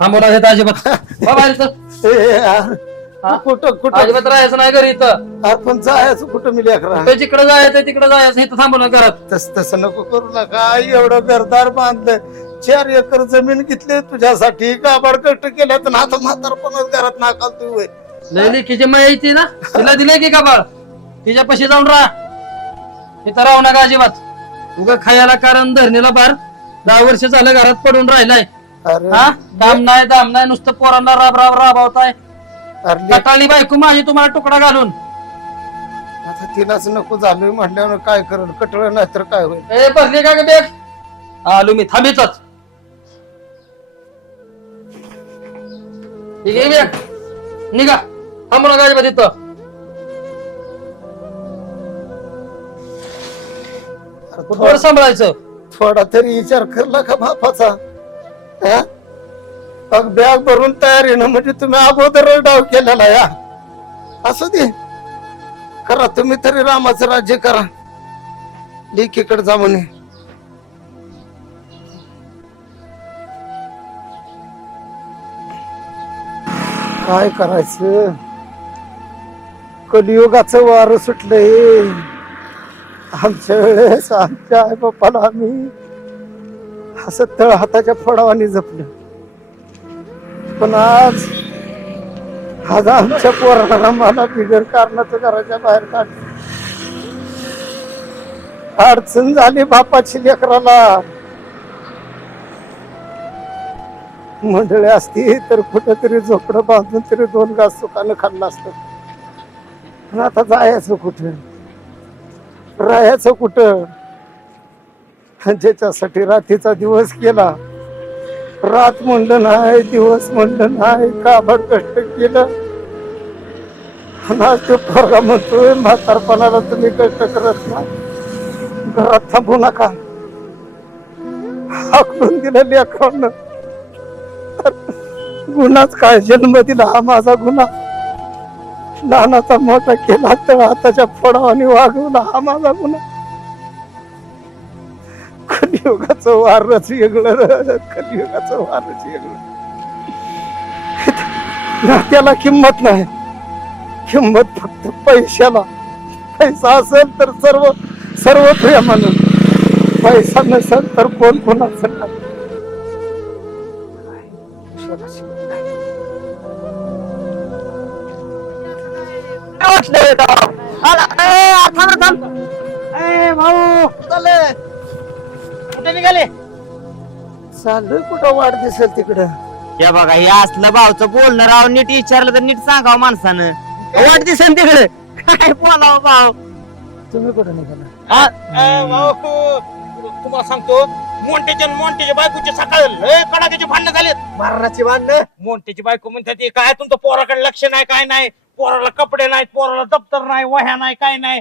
थांबवला घेत अजिबात. बाबा इथं ए, यार, हा? कुठं कुठं? अजिबात राहायचं नाही घरी इथं. अरे पण जायचं कुठं मी लेकरा? ते जिकडे जायचं तिकडे जायचं इथं थांबवलं घरात. तस तसं नको करू नका. एवढं घरदार बांधलं चार एकर जमीन घेतली तुझ्यासाठी काबाड कष्ट केल्या तर आता म्हातारपणाच घरात नाकाल तू होय. लय लेखीची माहिती ना? तिला दिलंय की का बाळ तिच्या पशी जाऊन राहा. इथं राहू नका अजिबात. उगा खायला कारण धरणीला बार दहा वर्ष झालं घरात पडून राहिलाय. अरे हा? नाही दाम नाही नुसतं पोरांना राब राब राबवताय. अरे ले- कटाळी बायको माझी तुम्हाला तुकडा घालून. आता तिलाच नको झालं म्हटल्यावर काय करेल? कटळ नाही तर काय होईल? ए बसली का ग बेग? आलो मी थांबीतच. ठीक आहे बेग. निघा. थांबू नका अजिबात अरे थोडं थोडा- सांभाळायचं? थोडा तरी विचार करला का बापाचा? मग अग बॅग भरून तयारीनं म्हणजे तुम्ही अगोदर डाव केलेला या असू दे. करा तुम्ही तरी रामाचं राज्य करा. लेकीकडे जा म्हणे. काय करायचं? कलियुगाचं वार सुटलंय. आमच्या वेळेस आमच्या आई बाप्पाला आम्ही असं तळ हाताच्या फडावानी जपलं. पण आज आज आमच्या पोराला मला बिगर कारणाचं घराच्या बाहेर काढ अडचण झाली बापाची लेकराला. मंडळी असती तर कुठंतरी झोपडं बांधून तरी दोन घास सुखानं खाल्लं असतं. पण आता जायचं कुठं? राहायचं कुठं? ज्याच्यासाठी रात्रीचा दिवस केला. रात म्हणलं नाही दिवस म्हणलं नाही काबड कष्ट केलं? आज ते पोरगा म्हणतोय म्हातारपणाला तुम्ही कष्ट करत ना घरात थांबू नका. हाकलून दिलं लेकरांना. गुन्हाच काय? जन्म दिला हा माझा गुन्हा. लहानाचा मोठा केला तर आताच्या फोडावाने वागवला हा माझा गुन्हा. कलियुगाचं वारच वेगळं. कलियुगाचं वारच वेगळं नात्याला किंमत नाही. किंमत फक्त पैशाला. पैसा असेल तर सर्व सर्व प्रिय म्हणून. पैसा नसेल तर कोण कोणाचं नाही. भाऊ. चाललंय. कुठे निघाले? चाललोय कुठं वाढ दिसेल तिकडं? या बघा हे असलं भाऊचं बोलणं राव नीट विचारलं तर नीट सांगावं माणसानं. वाट दिसन तिकडे. काय बोलावं भाऊ? तुम्ही कुठं निघाला? तुम्हाला सांगतो मोंटेच्या मोंटेच्या बायकोचे सकाळ लय कडाक्याचे भांडणं झालेत. मारणाची भांडणं? मोंटेची बायको म्हणते ती काय तुमचं पोराकडे लक्ष नाही काय नाही? पोराला कपडे नाहीत पोराला दप्तर नाही वह्या नाही काय नाही?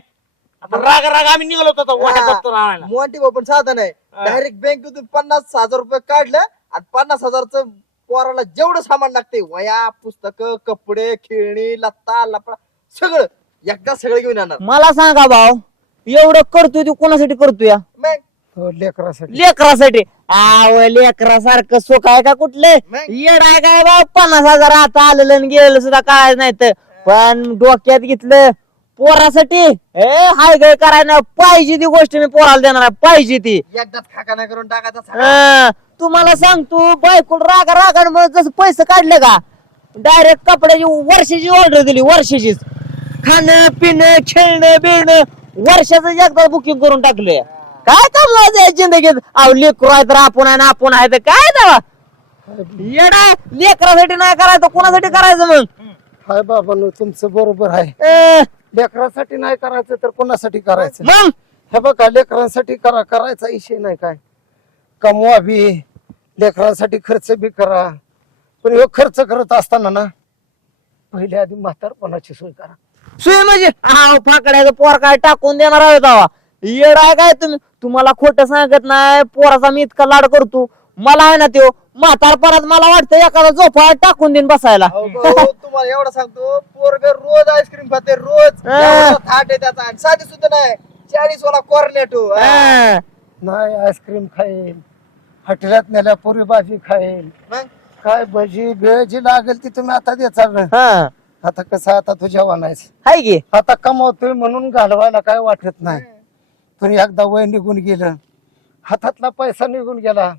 राग राग आम्ही निघालो होतो हा. आणायला मोठी पण साधन आहे. हा. डायरेक्ट बँकेतून पन्नास हजार रुपये काढलं आणि पन्नास हजारचं पोराला जेवढं सामान लागते वया पुस्तक कपडे खेळणी लत्ता लपडा सगळं एकदा सगळं घेऊन येणार. मला सांगा भाऊ एवढं करतोय तू कोणासाठी करतोय? या? मग? हो, लेकरासाठी. लेकरासाठी. आव लेकरासारखं सुख आहे का कुठले? मग? येड आहे काय भाऊ? पन्नास हजार आता आलेलं आणि गेलेलं सुद्धा काय नाही तर पण डोक्यात घेतलं पोरासाठी? ए हाय गय करायला पाहिजे ती गोष्ट मी पोराला देणार आहे पाहिजे ती. एकदाच खाका नाही करून टाकायचा सगळा. अं, तुम्हाला सांगतो बायकोल रागा रागांमुळे जसं पैसे काढले का डायरेक्ट कपड्याची वर्षाची ऑर्डर दिली वर्षाचीच. खाणं पिणं खेळणं बिळणं वर्षाचं एकदा बुकिंग करून टाकलंय. काय काम आहे जिंदगीत? अहो लेकरू आहे तर आपण आहे ना आपण आहे तर काय दावा येडा लेकरासाठी नाही करायचं कोणासाठी करायचं मग? हाय बाबा तुमचं बरोबर आहे. अं, लेकरासाठी नाही करायचं तर कोणासाठी करायचं? मग? हे बघा लेकरांसाठी करा करायचा विषय नाही काय? कमवा बी लेकरांसाठी खर्च बी करा. पण ह्यो खर्च करत असताना ना पहिले आधी म्हातारपणाची सोय करा. सुय म्हणजे? हा फाकड्याचं पोर काय टाकून देणार आहे तेव्हा येड आहे काय तुम्ही? तुम्हाला खोट सांगत नाही पोराचा मी इतका लाड करतो. मला आहे ना त्यो म्हातारपणात मला वाटतं एखादा झोपा टाकून देईन बसायला. अहो भाऊ, तुम्हाला एवढं सांगतो पोरग रोज आईस्क्रीम खाते रोज. हा. एवढा थाट आहे त्याचा. आणि साधी सुद्धा नाही. चाळीस वाला कॉर्नेटो हा. नाही आईस्क्रीम खाईल. हॉटेलात नेल्या पुरी भाजी खाईल. मग? काय भजी भेजी लागेल ती तुम्ही आता देचाल हा. आता कसं आता तुझ्या वानायचं हाय की. आता कमावतोय म्हणून घालवायला काय वाटत नाही. पण एकदा वय निघून गेलं. हातातला पैसा निघून गेला.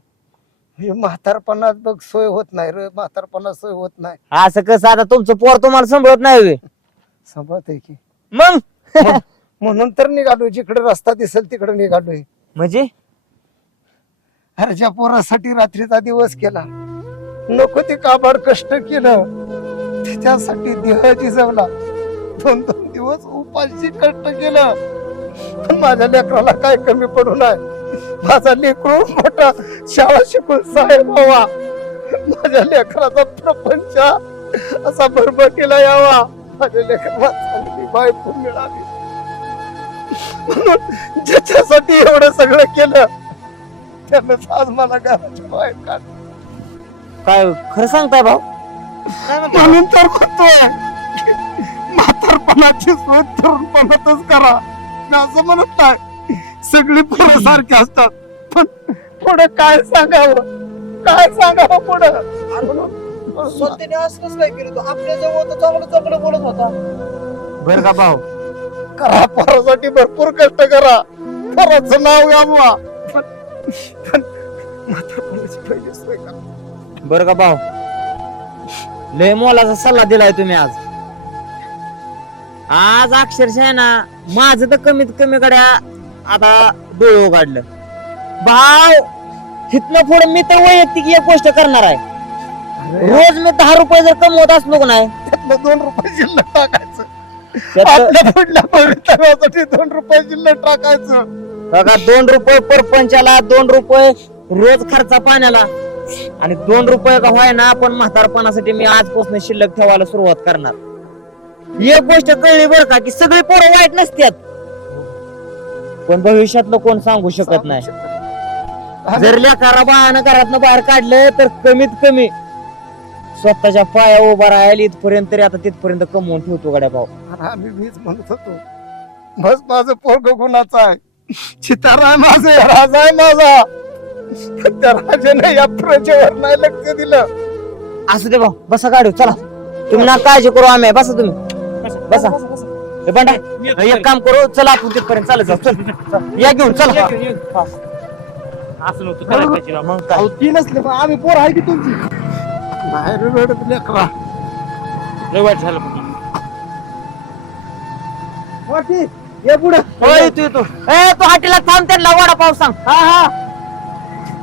हे म्हातारपणात बघ सोय होत नाही रे. म्हातारपणात सोय होत नाही. असं कसं आता तुमचं पोर तुम्हाला सांभाळत नाही होय. आहे की. मग? म्हण- म्हणून तर निघालोय. जिकडे रस्ता दिसेल तिकडे निघालोय. म्हणजे? अरे ज्या पोरासाठी रात्रीचा दिवस केला नको ते काबाड कष्ट केलं. त्याच्यासाठी देह जिजवला. दोन दोन दिवस उपाशी कष्ट केलं. पण माझ्या लेकराला काय कमी पडू नये? माझा लेकरू मोठा शाळा शिकून साहेब व्हावा. माझ्या लेकराचा प्रपंच असा भरभटीला यावा. माझ्या लेकराला चांगली बायको मिळावी. म्हणून ज्याच्यासाठी एवढं सगळं केलं त्यानंच आज मला घराच्या बाहेर काढ काय खरं सांगताय भाऊ? म्हणून तर म्हणतोय म्हातारपणाची सोय तरुणपणातच करा. मी असं म्हणत नाही. सगळी पोरं सारखी असतात. पण पुढे काय सांगावं? काय सांगावं पुढं? स्वतःने असं कसं काय केलं तू. आपल्या जवळ तर चांगलं चांगलं बोलत होता. बर का भाऊ? करा पोरासाठी भरपूर कष्ट करा. पोराचं नाव गाजवा. पण पण म्हातारपणाची पहिली सोय करा बर का भाऊ? लय मोलाचा सल्ला दिलाय तुम्ही आज. आज अक्षरशः आहे ना माझं तर कमीत कमी गड्या आता डोळे उघडलं. भाव हिथनं पुढे मी तर वैयक्तिक एक गोष्ट करणार आहे. रोज मी दहा रुपये जर कमवत असलो का नाही? त्यातलं दोन रुपये शिल्लक टाकायचं. त्यात आपल्या पुढल्या भवितव्यासाठी दोन रुपये शिल्लक टाकायचं. बघा दोन रुपये परपंचाला दोन रुपये रोज खर्चा पाण्याला. आणि दोन रुपये का व्हाय ना पण म्हातारपणासाठी मी आजपासून शिल्लक ठेवायला सुरुवात करणार. एक गोष्ट कळली बरं का की सगळे पोरं वाईट नसतात. पण भविष्यातलं कोण सांगू शकत नाही. जर लेकारा बाळानं घरातनं बाहेर काढलं तर कमीत कमी स्वतःच्या पाया उभा राहायला इथपर्यंत तरी आता तिथपर्यंत कमवून ठेवतो गड्या भाऊ. मीच म्हणत होतो. बस माझं पोरग गुणाचं आहे. चितार माझं राज आहे माझा. पण त्या राजाने या प्रजेवर नाही लक्ष दिलं. असू दे भाऊ बसा गाडी चला. तुम्ही ना काळजी करू आम्ही. बसा तुम्ही. बसा. हे बंडा एक काम करू चला आपण तिथपर्यंत चालत जाऊ. चल. या घेऊन चला. असं नव्हतं करायला पाहिजे राव. मग काय? ती नसले पण आम्ही पोर आहे की तुमची? बाहेर रडत लेकरा. लय वाईट झालं पण. ये पुढे. होय तू तू. ए तू हाटीला थांब त्यांना वडापाव सांग. हा हा.